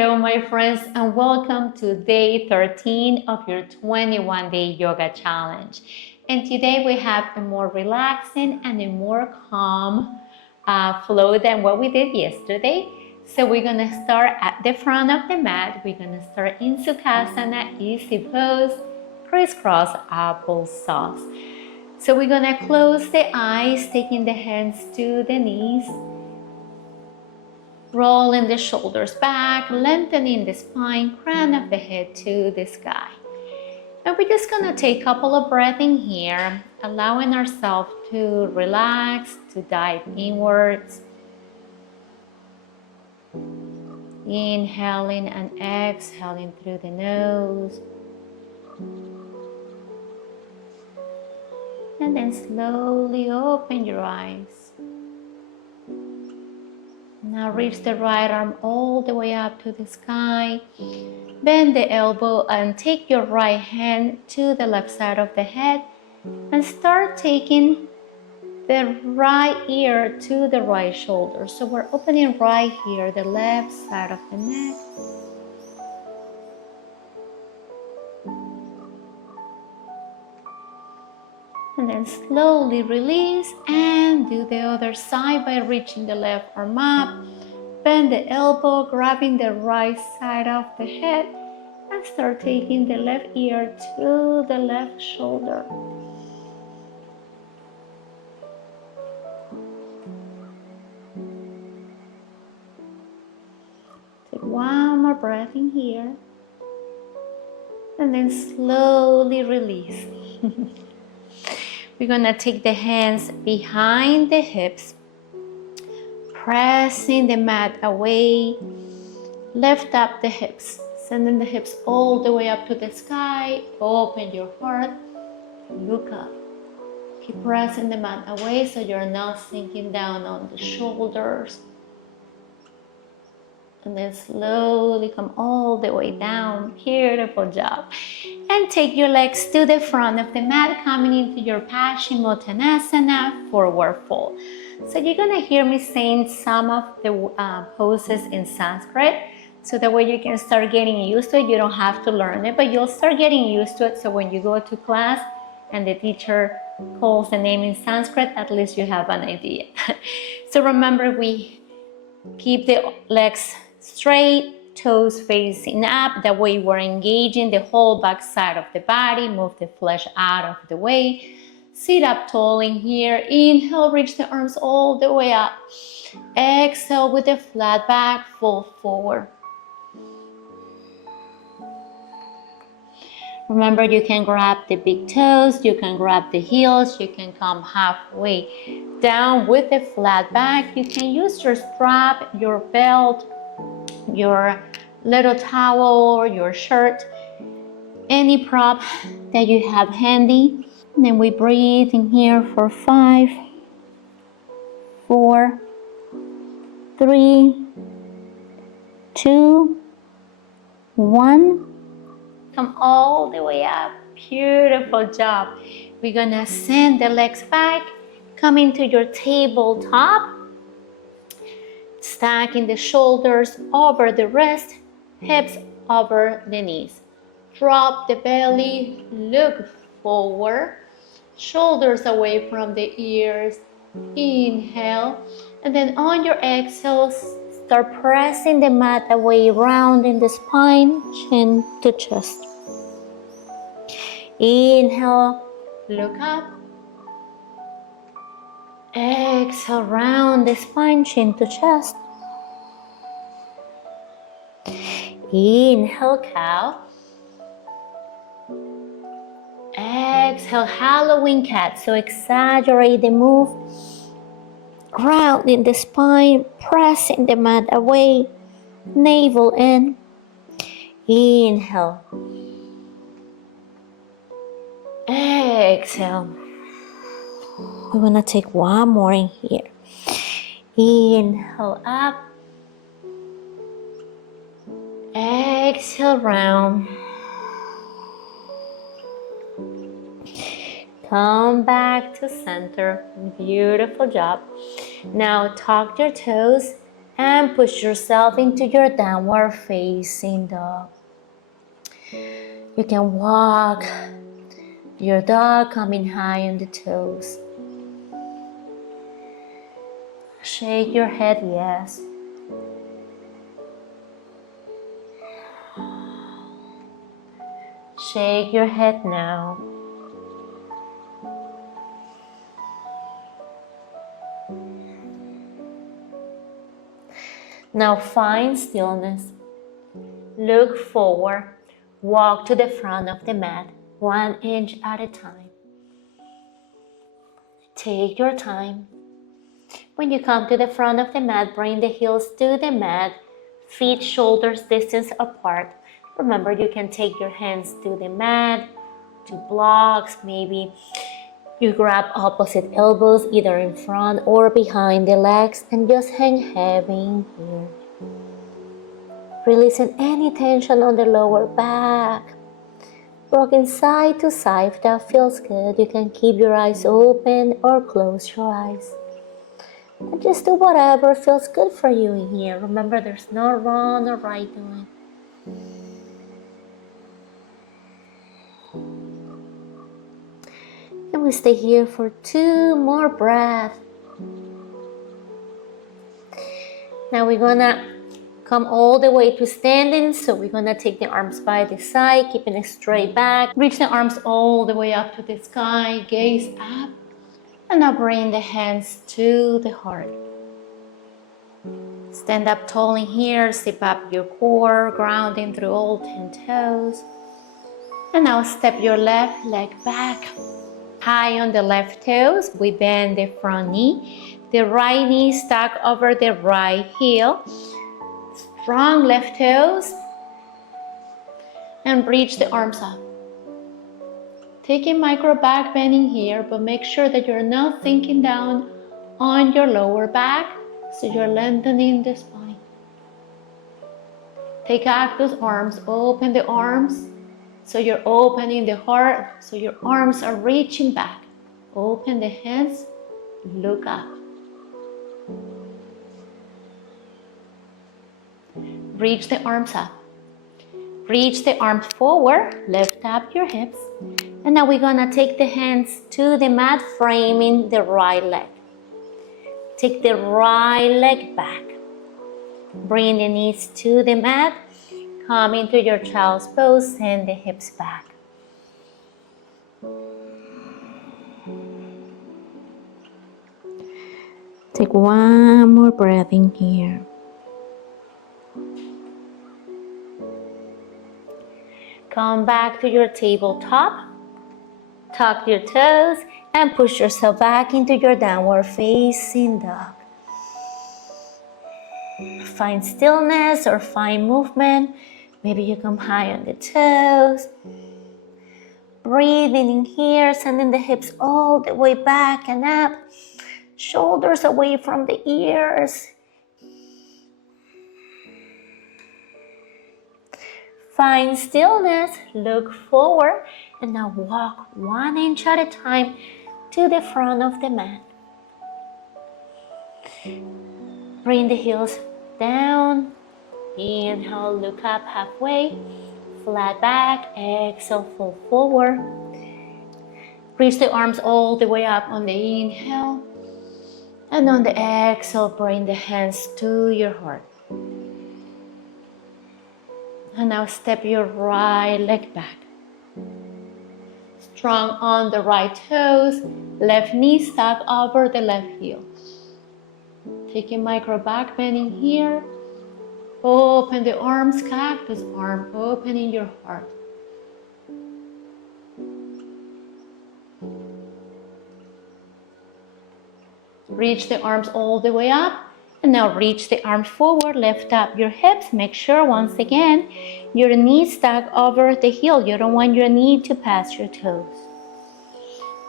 Hello, my friends, and welcome to day 13 of your 21-day yoga challenge. And today we have a more relaxing and a more calm flow than what we did yesterday. So we're going to start at the front of the mat. We're going to start in Sukhasana, easy pose, crisscross applesauce. So we're going to close the eyes, taking the hands to the knees. Rolling the shoulders back, lengthening the spine, crown of the head to the sky. And we're just gonna take a couple of breaths in here, allowing ourselves to relax, to dive inwards. Inhaling and exhaling through the nose. And then slowly open your eyes. Now reach the right arm all the way up to the sky. Bend the elbow and take your right hand to the left side of the head and start taking the right ear to the right shoulder. So we're opening right here, the left side of the neck. And then slowly release and do the other side by reaching the left arm up. Bend the elbow, grabbing the right side of the head and start taking the left ear to the left shoulder. Take one more breath in here and then slowly release. We're gonna take the hands behind the hips, pressing the mat away. Lift up the hips, sending the hips all the way up to the sky. Open your heart, look up. Keep pressing the mat away so you're not sinking down on the shoulders. And then slowly come all the way down. Beautiful job. And take your legs to the front of the mat, coming into your Paschimottanasana, forward fold. So you're gonna hear me saying some of the poses in Sanskrit, so that way you can start getting used to it. You don't have to learn it, but you'll start getting used to it. So when you go to class and the teacher calls the name in Sanskrit, at least you have an idea. So remember, we keep the legs straight, toes facing up. That way we're engaging the whole back side of the body. Move the flesh out of the way. Sit up tall in here. Inhale, reach the arms all the way up. Exhale with a flat back, fold forward. Remember, you can grab the big toes, you can grab the heels, you can come halfway down with a flat back. You can use your strap, your belt, your little towel, or your shirt, any prop that you have handy. And then we breathe in here for 5, 4, 3, 2, 1. Come all the way up. Beautiful job. We're gonna send the legs back. Come into your tabletop. Stacking the shoulders over the wrist, hips over the knees. Drop the belly, look forward. Shoulders away from the ears. Inhale. And then on your exhale, start pressing the mat away, rounding the spine, chin to chest. Inhale, look up. Exhale, round the spine, chin to chest. Inhale, cow. Exhale, Halloween cat. So exaggerate the move. Rounding the spine, pressing the mat away, navel in. Inhale. Exhale. We're gonna take one more in here. Inhale up. Exhale, round. Come back to center. Beautiful job. Now tuck your toes and push yourself into your downward facing dog. You can walk your dog coming high on the toes. Shake your head, yes. Shake your head now. Now find stillness. Look forward. Walk to the front of the mat, 1 inch at a time. Take your time. When you come to the front of the mat, bring the heels to the mat, feet shoulders distance apart. Remember, you can take your hands to the mat, to blocks, maybe you grab opposite elbows either in front or behind the legs and just hang heavy in here. Releasing any tension on the lower back. Rocking side to side if that feels good. You can keep your eyes open or close your eyes. And just do whatever feels good for you in here. Remember, there's no wrong or right doing. And we stay here for 2 more breaths. Now we're gonna come all the way to standing. So we're gonna take the arms by the side, keeping it straight back. Reach the arms all the way up to the sky, gaze up. And now bring the hands to the heart. Stand up tall in here, zip up your core, grounding through all 10 toes. And now step your left leg back. High on the left toes, we bend the front knee. The right knee stack over the right heel. Strong left toes. And reach the arms up. Taking micro back bending here, but make sure that you're not sinking down on your lower back, so you're lengthening the spine. Take cactus arms, open the arms. So you're opening the heart, so your arms are reaching back. Open the hands, look up. Reach the arms up. Reach the arms forward, lift up your hips. And now we're gonna take the hands to the mat, framing the right leg. Take the right leg back. Bring the knees to the mat. Come into your child's pose, send the hips back. Take 1 more breath in here. Come back to your tabletop. Tuck your toes and push yourself back into your downward facing dog. Find stillness or find movement. Maybe you come high on the toes. Breathing in here, sending the hips all the way back and up. Shoulders away from the ears. Find stillness, look forward, and now walk 1 inch at a time to the front of the mat. Bring the heels down. Inhale, look up halfway. Flat back, exhale, fold forward. Reach the arms all the way up on the inhale. And on the exhale, bring the hands to your heart. And now step your right leg back. Strong on the right toes, left knee stack over the left heel. Taking micro back bending here. Open the arms, cactus arm, opening your heart. Reach the arms all the way up. And now reach the arms forward, lift up your hips. Make sure, once again, your knees stack over the heel. You don't want your knee to pass your toes.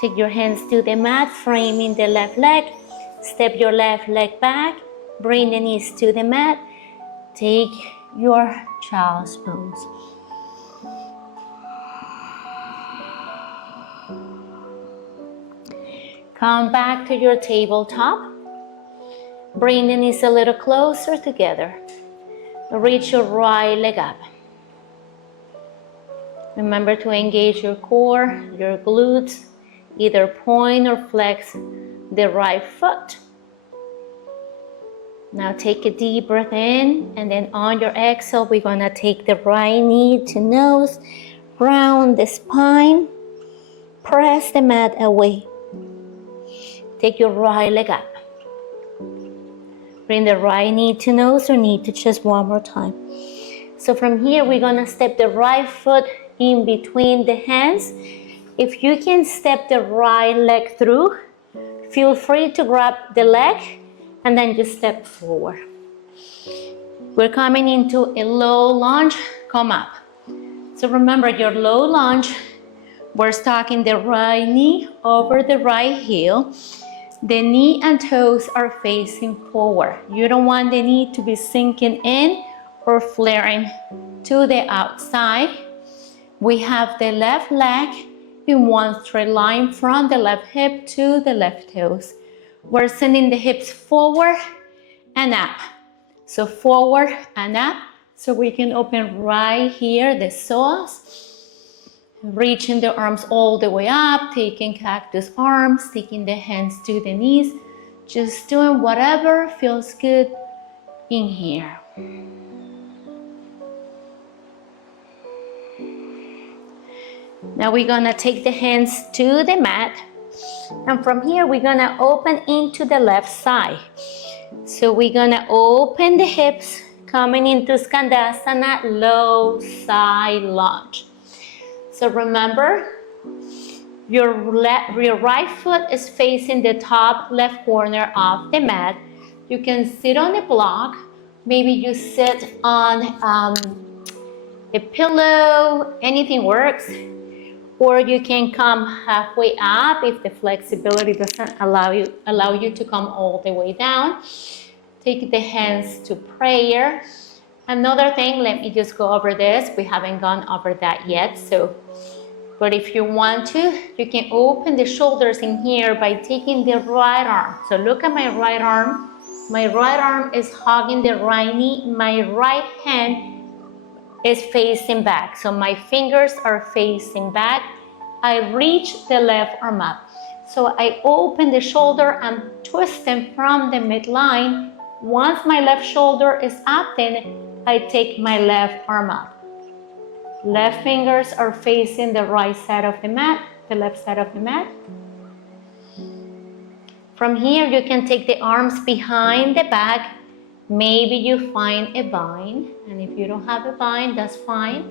Take your hands to the mat, framing the left leg. Step your left leg back. Bring the knees to the mat. Take your child's pose. Come back to your tabletop. Bring the knees a little closer together. Reach your right leg up. Remember to engage your core, your glutes. Either point or flex the right foot. Now take a deep breath in, and then on your exhale, we're gonna take the right knee to nose, round the spine, press the mat away. Take your right leg up. Bring the right knee to nose or knee to chest one more time. So from here, we're gonna step the right foot in between the hands. If you can step the right leg through, feel free to grab the leg and then just step forward. We're coming into a low lunge, come up. So remember your low lunge, we're stacking the right knee over the right heel. The knee and toes are facing forward. You don't want the knee to be sinking in or flaring to the outside. We have the left leg in one straight line from the left hip to the left toes. We're sending the hips forward and up. So forward and up. So we can open right here, the psoas. Reaching the arms all the way up, taking cactus arms, taking the hands to the knees. Just doing whatever feels good in here. Now we're gonna take the hands to the mat, and from here we're gonna open into the left side. So we're gonna open the hips, coming into Skandasana, low side lunge. So remember, your right foot is facing the top left corner of the mat. You can sit on a block, maybe you sit on a pillow, anything works. Or you can come halfway up if the flexibility doesn't allow you to come all the way down. Take the hands to prayer. Another thing, let me just go over this. We haven't gone over that yet. But if you want to, you can open the shoulders in here by taking the right arm. So look at my right arm. My right arm is hugging the right knee. My right hand is facing back. So my fingers are facing back. I reach the left arm up. So I open the shoulder and twist them from the midline. Once my left shoulder is up, then I take my left arm up. Left fingers are facing the right side of the mat, the left side of the mat. From here, you can take the arms behind the back. Maybe you find a vine, and if you don't have a vine, that's fine.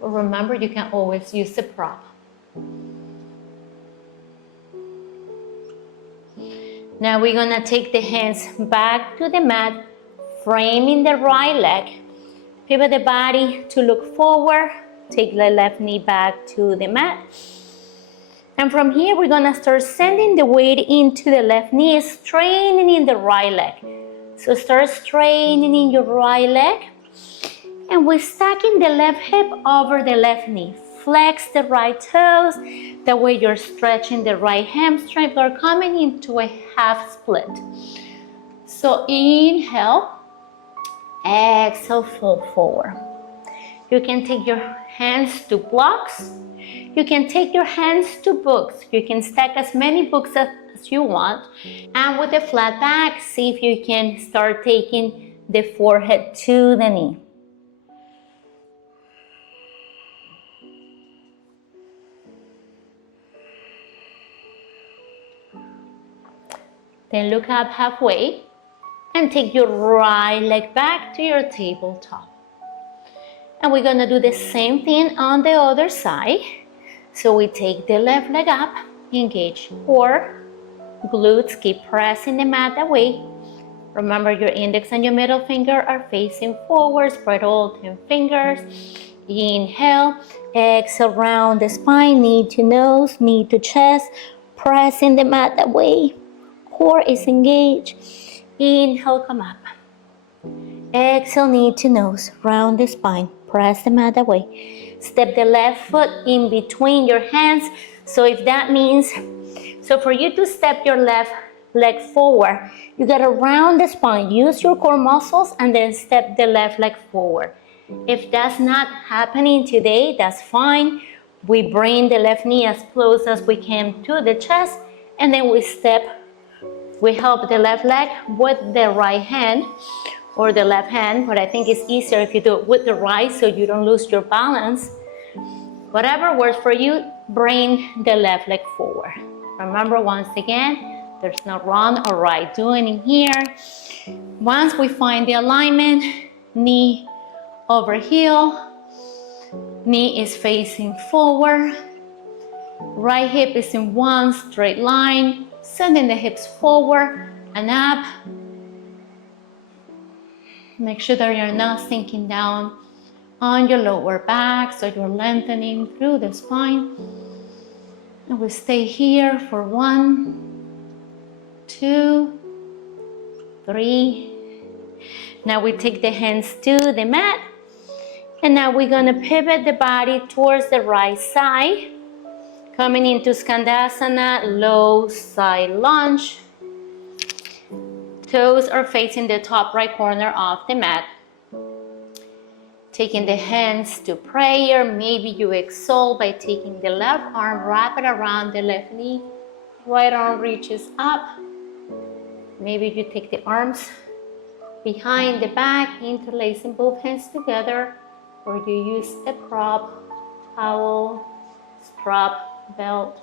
But remember, you can always use a prop. Now we're gonna take the hands back to the mat, framing the right leg. Pivot the body to look forward. Take the left knee back to the mat. And from here, we're gonna start sending the weight into the left knee, straining the right leg. So start straightening your right leg, and we're stacking the left hip over the left knee. Flex the right toes, that way you're stretching the right hamstring. We're coming into a half split. So inhale, exhale, fold forward. You can take your hands to blocks. You can take your hands to books. You can stack as many books as you want. And with a flat back, see if you can start taking the forehead to the knee. Then look up halfway and take your right leg back to your tabletop. And we're gonna do the same thing on the other side. So we take the left leg up, engage core, glutes, keep pressing the mat away. Remember, your index and your middle finger are facing forward, spread all 10 fingers. Inhale, exhale, round the spine, knee to nose, knee to chest, pressing the mat away. Core is engaged. Inhale, come up. Exhale, knee to nose, round the spine, press the mat away. Step the left foot in between your hands. So if that means, so for you to step your left leg forward. You gotta round the spine, use your core muscles, and then step the left leg forward. If that's not happening today, that's fine. We bring the left knee as close as we can to the chest, and then we help the left leg with the right hand or the left hand, but I think it's easier if you do it with the right so you don't lose your balance. Whatever works for you, bring the left leg forward. Remember, once again, there's no wrong or right doing in here. Once we find the alignment, knee over heel, knee is facing forward, right hip is in one straight line, sending the hips forward and up. Make sure that you're not sinking down on your lower back, so you're lengthening through the spine. And we stay here for 1, 2, 3. Now we take the hands to the mat, and now we're gonna pivot the body towards the right side, coming into Skandasana, low side lunge. Toes are facing the top right corner of the mat. Taking the hands to prayer. Maybe you exhale by taking the left arm, wrap it around the left knee. Right arm reaches up. Maybe you take the arms behind the back, interlacing both hands together, or you use a prop, towel, strap, belt.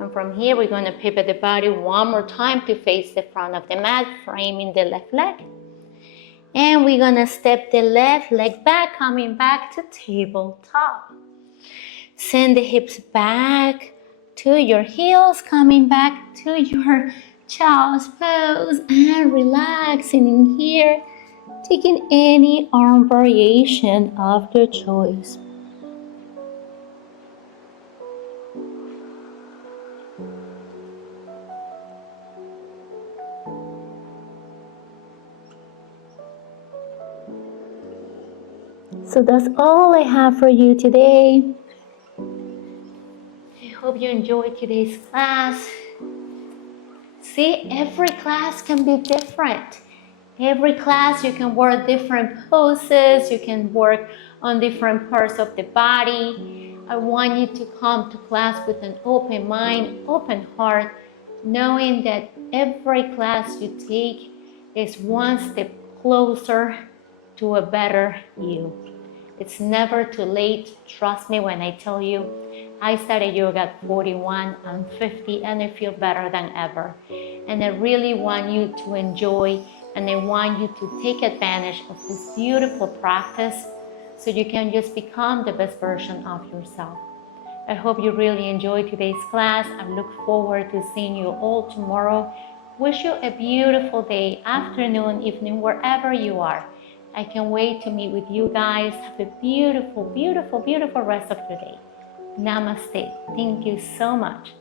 And from here, we're going to pivot the body one more time to face the front of the mat, framing the left leg. And we're going to step the left leg back, coming back to tabletop. Send the hips back to your heels, coming back to your child's pose, and relaxing in here, taking any arm variation of your choice. So that's all I have for you today. I hope you enjoyed today's class. See, every class can be different. Every class you can work different poses, you can work on different parts of the body. I want you to come to class with an open mind, open heart, knowing that every class you take is one step closer to a better you. It's never too late. Trust me when I tell you, I started yoga at 41, I'm 50, and I feel better than ever. And I really want you to enjoy, and I want you to take advantage of this beautiful practice so you can just become the best version of yourself. I hope you really enjoyed today's class. I look forward to seeing you all tomorrow. Wish you a beautiful day, afternoon, evening, wherever you are. I can't wait to meet with you guys. Have a beautiful, beautiful, beautiful rest of your day. Namaste. Thank you so much.